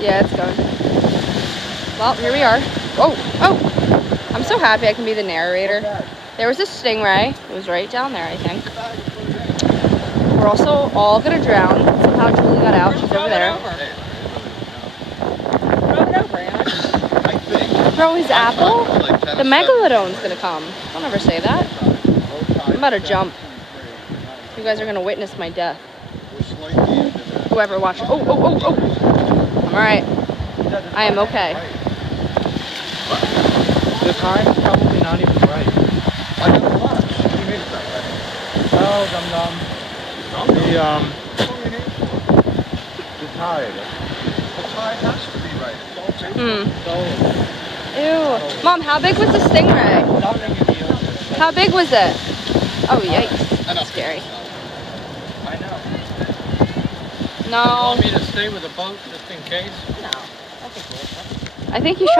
Yeah, it's going. Well, here we are. Oh, oh! I'm so happy I can be the narrator. There was a stingray. It was right down there, I think. We're also all gonna drown. Somehow Julie got out. She's over there. Throw his apple? The megalodon's gonna come. Don't ever say that. I'm about to jump. You guys are gonna witness my death. Whoever watched. Oh, oh, oh, oh! I'm alright. I am okay. The time's probably not even right. I don't watch. What do you mean it's not right? Oh, dum-dum. The tide. The tide has to be right. It's all Ew. Mom, how big was the stingray? Nothing in the ocean. How big was it? Oh, yikes. That's scary. I know. No. You want me to stay with the boat just in case? No. I think you should.